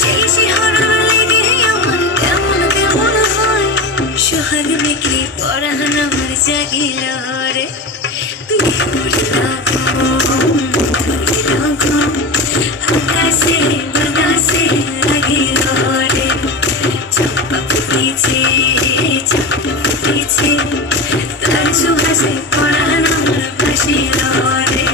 সেই শিহরণ লেগে আমার কেমন কেমন হয়, সোহাগ মেঘে পরাণ আমার জাগিল রে। তুই আকাশে বাতাসে লাগিল রে, চম্পা ফুটেছে চম্পা ফুটেছে, তার সুহাসে পরাণ আমার ভাসিল রে।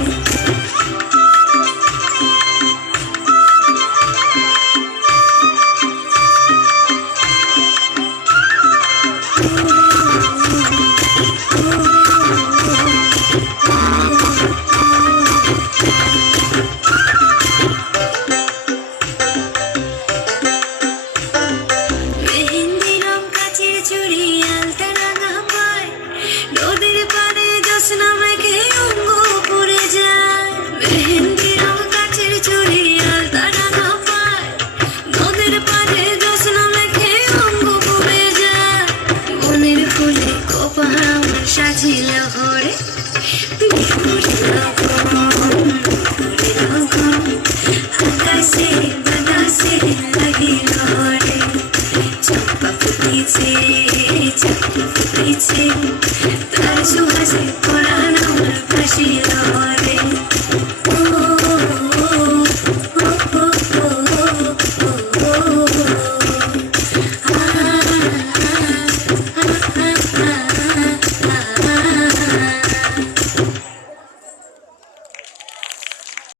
মেহেন্দি রং কাচের চুড়ি আলতা রাঙা পায়, নদীর পাড়ে জ্যোৎস্না মেঘে অঙ্গ পুড়ে যায়। মেহেন্দি রং কাচের চুড়ি আলতা রাঙা পায়, নদীর পাড়ে জ্যোৎস্না মেঘে অঙ্গ পুড়ে যায়। মনের ফুলে কোপা আমার সাজিল হরে, তুমি আকাশে বাতাসে লাগিল রে, চম্পা ফুটেছে চম্পা ফুটেছে, তার সুহাসে